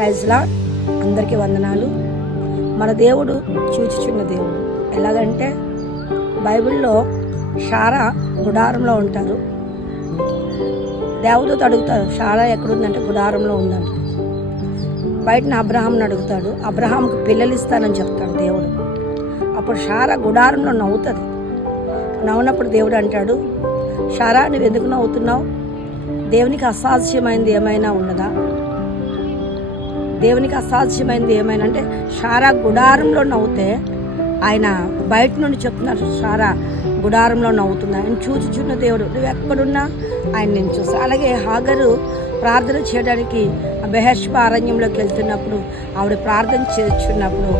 ప్రైజ్లా అందరికీ వందనాలు. మన దేవుడు చూచుచున్న దేవుడు. ఎలాగంటే బైబిల్లో షారా గుడారంలో ఉంటారు. దేవుడితో అడుగుతారు, షారా ఎక్కడుందంటే గుడారంలో ఉందంట. బయటన అబ్రహాంని అడుగుతాడు, అబ్రహాంకి పిల్లలు ఇస్తానని చెప్తాడు దేవుడు. అప్పుడు షారా గుడారంలో నవ్వుతుంది. నవ్వునప్పుడు దేవుడు అంటాడు, షారా నువ్వు ఎందుకు నవ్వుతున్నావు? దేవునికి అసాధ్యమైంది ఏమైనా ఉన్నదా? దేవునికి అసాధ్యమైంది ఏమైనా అంటే షారా గుడారంలో నవ్వుతే ఆయన బయట నుండి చెప్తున్నారు, షారా గుడారంలో నవ్వుతుంది. ఆయన చూచుచున్న దేవుడు. నువ్వు ఎక్కడున్నా ఆయన నేను చూస్తా. అలాగే హాగరు ప్రార్థన చేయడానికి బెహెర్షెబా అరణ్యంలోకి వెళ్తున్నప్పుడు ఆవిడ ప్రార్థన చేస్తున్నప్పుడు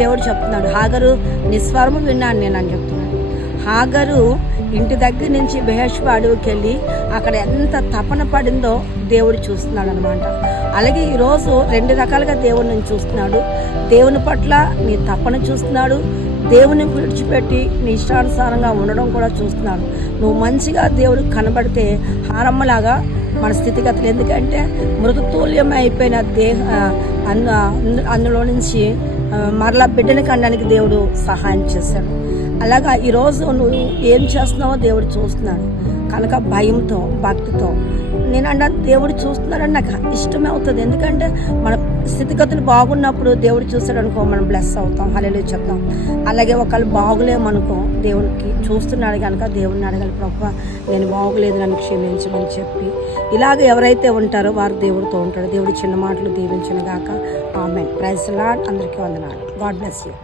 దేవుడు చెప్తున్నాడు, హాగరు నిస్వరము విన్నాను నేను అని చెప్తున్నాడు. హాగరు ఇంటి దగ్గర నుంచి బెహెర్షెబా అడవికి వెళ్ళి అక్కడ ఎంత తపన పడిందో దేవుడు చూస్తున్నాడు అనమాట. అలాగే ఈరోజు రెండు రకాలుగా దేవుడిని చూస్తున్నాడు. దేవుని పట్ల నీ తపన చూస్తున్నాడు, దేవుని విడిచిపెట్టి నీ ఇష్టానుసారంగా ఉండడం కూడా చూస్తున్నాడు. నువ్వు మంచిగా దేవుడికి కనబడితే హారమ్మలాగా మన స్థితిగతులు, ఎందుకంటే మృతతుల్యం అయిపోయిన అందులో నుంచి మరలా బిడ్డని కనడానికి దేవుడు సహాయం చేశాడు. అలాగా ఈరోజు నువ్వు ఏం చేస్తున్నావో దేవుడు చూస్తున్నాడు కనుక భయంతో భక్తితో నేను అన్నాను, దేవుడు చూస్తున్నాడని నాకు ఇష్టమే అవుతుంది. ఎందుకంటే మన స్థితిగతులు బాగున్నప్పుడు దేవుడు చూస్తాడు అనుకో, మనం బ్లెస్ అవుతాం, హల్లెలూయా చెప్తాం. అలాగే ఒకళ్ళు బాగులేమనుకో, దేవుడికి చూస్తున్నాడు కనుక దేవుడిని అడగాలి, ప్రభువా నేను బాగులేదు నన్ను క్షమించమని చెప్పి. ఇలాగ ఎవరైతే ఉంటారో వారు దేవుడితో ఉంటాడు. దేవుడి చిన్న మాటలు దీవించును గాక. ఆమేన్. Praise the Lord. అందరికీ వందనాలు. God bless you.